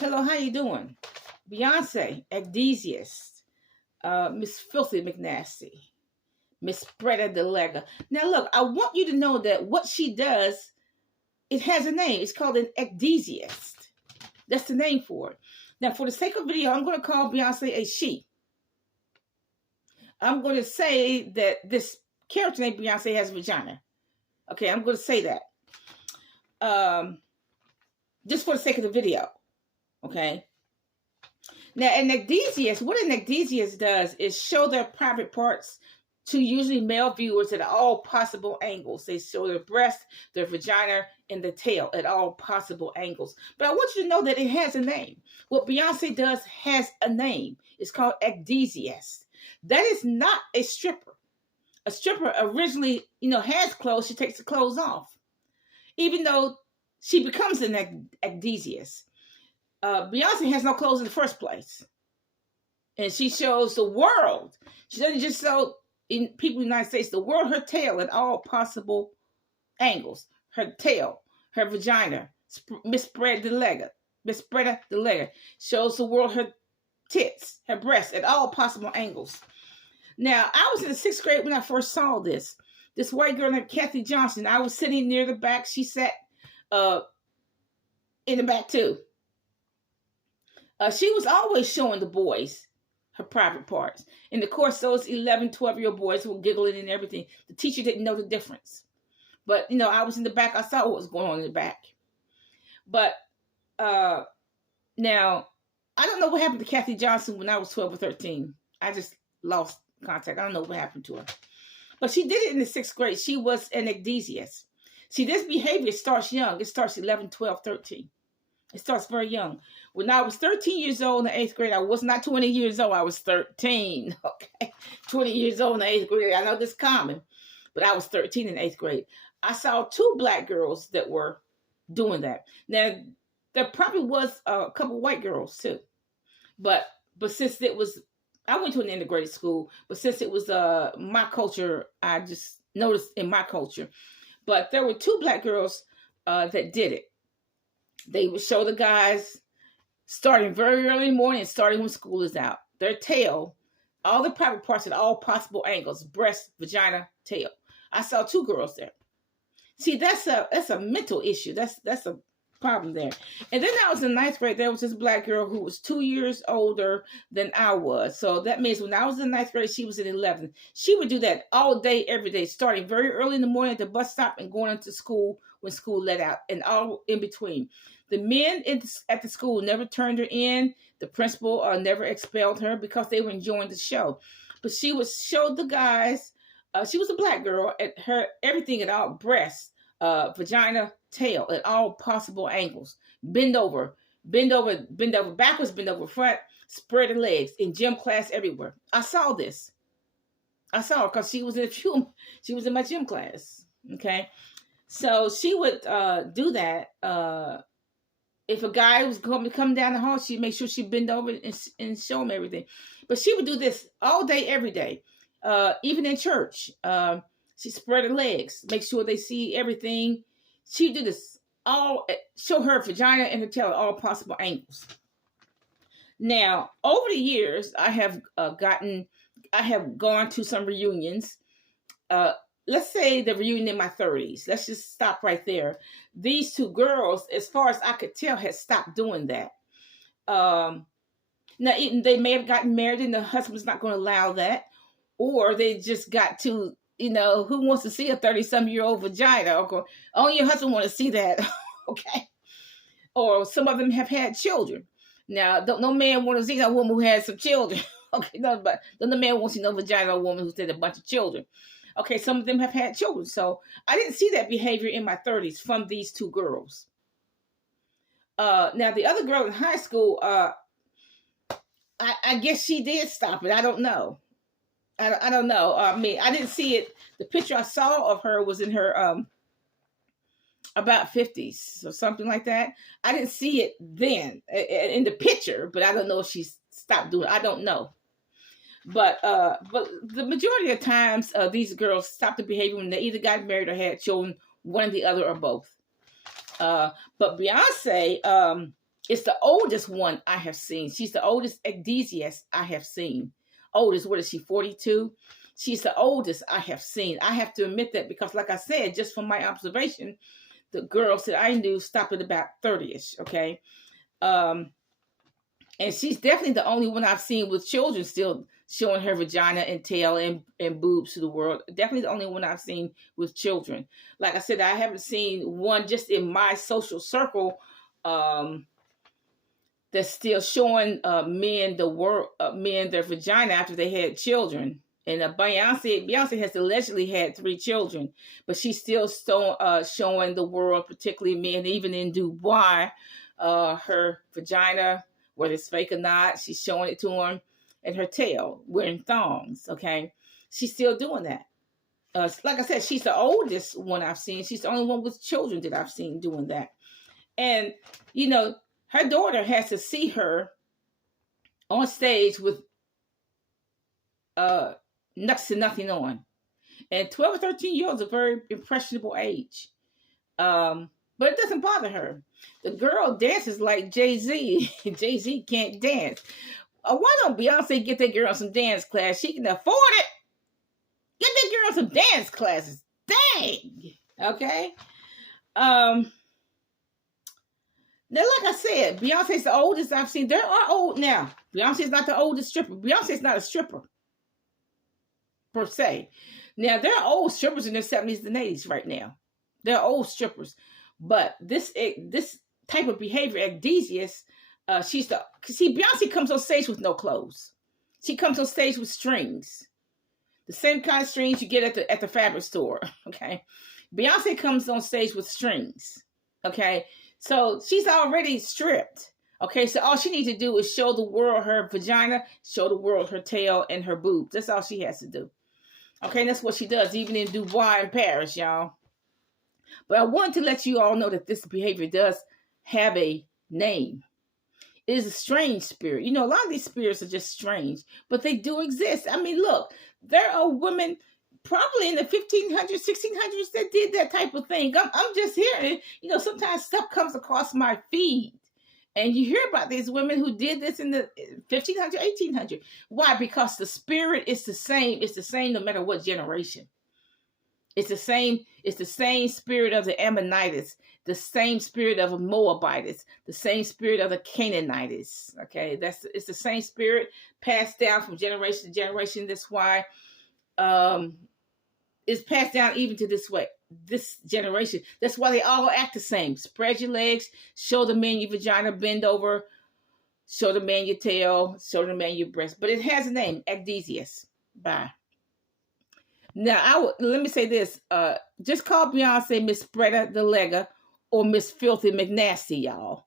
Hello, how you doing? Beyonce, Ecdysiast, Miss Filthy McNasty, Miss Spreada the Lega. Now look, I want you to know that what she does, it has a name. It's called an Ecdysiast. That's the name for it. Now, for the sake of video, I'm going to call Beyonce a she. I'm going to say that this character named Beyonce has a vagina. Okay, I'm going to say that. Just for the sake of the video. Okay. Now, an Ecdysiast, what an Ecdysiast does is show their private parts to usually male viewers at all possible angles. They show their breast, their vagina, and the tail at all possible angles. But I want you to know that it has a name. What Beyonce does has a name. It's called Ecdysiast. That is not a stripper. A stripper originally, has clothes. She takes the clothes off. Even though she becomes an Ecdysiast. Beyonce has no clothes in the first place. And she shows the world. She doesn't just show people in the United States, the world, her tail at all possible angles. Her tail, her vagina, Miss Spreada the Lega, shows the world her tits, her breasts at all possible angles. Now, I was in the 6th grade when I first saw this. This white girl named Kathy Johnson. I was sitting near the back. She sat in the back too. She was always showing the boys her private parts. And of course, those 11, 12-year-old boys were giggling and everything. The teacher didn't know the difference. But, I was in the back. I saw what was going on in the back. But now, I don't know what happened to Kathy Johnson when I was 12 or 13. I just lost contact. I don't know what happened to her. But she did it in the 6th grade. She was an Ecdysiast. See, this behavior starts young. It starts 11, 12, 13. It starts very young. When I was 13 years old in the 8th grade, I was not 20 years old. I was 13. Okay. 20 years old in the 8th grade. I know this is common, but I was 13 in the 8th grade. I saw 2 black girls that were doing that. Now, there probably was a couple white girls too. But since it was, I went to an integrated school, but since it was my culture, I just noticed in my culture. But there were 2 black girls that did it. They would show the guys starting very early in the morning and starting when school is out. Their tail, all the private parts at all possible angles, breast, vagina, tail. I saw 2 girls there. See, that's a mental issue. That's a problem there. And then I was in 9th grade. There was this black girl who was 2 years older than I was. So that means when I was in 9th grade, she was in 11th. She would do that all day, every day, starting very early in the morning at the bus stop and going into school when school let out and all in between. The men at the school never turned her in. The principal never expelled her because they were enjoying the show. But she would show the guys, she was a black girl, at her everything at all, breasts, vagina, tail, at all possible angles. Bend over, backwards, bend over front, spread her legs, in gym class, everywhere. I saw this. I saw her because she was in my gym class. Okay. So she would do that. If a guy was going to come down the hall, she'd make sure she bend over and show him everything. But she would do this all day, every day, even in church. She spread her legs, make sure they see everything. She'd do this show her vagina and her tail at all possible angles. Now, over the years, I have gone to some reunions. Let's say the reunion in my 30s. Let's just stop right there. These 2 girls, as far as I could tell, had stopped doing that. Now, they may have gotten married and the husband's not going to allow that. Or they just got to, who wants to see a 30-some-year-old vagina? Okay. Only your husband want to see that. Okay. Or some of them have had children. Now, no man want to see a woman who has some children. Okay. No, but no man wants to see no vagina or a woman who's had a bunch of children. Okay, some of them have had children. So I didn't see that behavior in my 30s from these 2 girls. Now, the other girl in high school, I guess she did stop it. I don't know. I don't know. I mean, I didn't see it. The picture I saw of her was in her about 50s or something like that. I didn't see it then in the picture, but I don't know if she stopped doing it. I don't know. But the majority of times, these girls stopped the behavior when they either got married or had children, one or the other or both. But Beyonce, It's the oldest one I have seen. She's the oldest Ecdysiast I have seen. Oldest, what is she, 42? She's the oldest I have seen. I have to admit that because, like I said, just from my observation, the girls that I knew stopped at about 30-ish, okay? And she's definitely the only one I've seen with children still showing her vagina and tail and boobs to the world. Definitely the only one I've seen with children. Like I said, I haven't seen one just in my social circle that's still showing men their vagina after they had children. And Beyonce has allegedly had 3 children, but she's still showing the world, particularly men, even in Dubai, her vagina, whether it's fake or not. She's showing it to them, and her tail, wearing thongs. Okay, she's still doing that. Like I said, she's the oldest one I've seen. She's the only one with children that I've seen doing that. And you know, her daughter has to see her on stage with next to nothing on. And 12 or 13 years is a very impressionable age. But it doesn't bother her. The girl dances like Jay-Z. Jay-Z can't dance. Why don't Beyonce get that girl some dance class? She can afford it. Get that girl some dance classes. Dang. Okay. Now, like I said, Beyonce's the oldest I've seen. There are old now. Beyonce's not the oldest stripper. Beyonce's not a stripper, per se. Now, there are old strippers in their 70s and 80s right now. They're old strippers. But this type of behavior, Ecdysiast, Beyonce comes on stage with no clothes. She comes on stage with strings. The same kind of strings you get at the fabric store. Okay. Beyonce comes on stage with strings. Okay. So she's already stripped. Okay. So all she needs to do is show the world her vagina, show the world her tail and her boobs. That's all she has to do. Okay. And that's what she does, even in Dubai and Paris, y'all. But I want to let you all know that this behavior does have a name. It is a strange spirit. You know, a lot of these spirits are just strange, but they do exist. I mean, look, there are women probably in the 1500s, 1600s that did that type of thing. I'm just hearing it. You know, sometimes stuff comes across my feed, and you hear about these women who did this in the 1500s, 1800s. Why? Because the spirit is the same. It's the same no matter what generation. It's the same spirit of the Ammonites, the same spirit of the Moabites, the same spirit of the Canaanites. Okay, it's the same spirit passed down from generation to generation. That's why it's passed down even to this generation. That's why they all act the same. Spread your legs, show the man your vagina, bend over, show the man your tail, show the man your breast. But it has a name, Ecdysiast. Bye. Now, let me say this. Just call Beyonce Miss Spreada the Lega or Miss Filthy McNasty, y'all.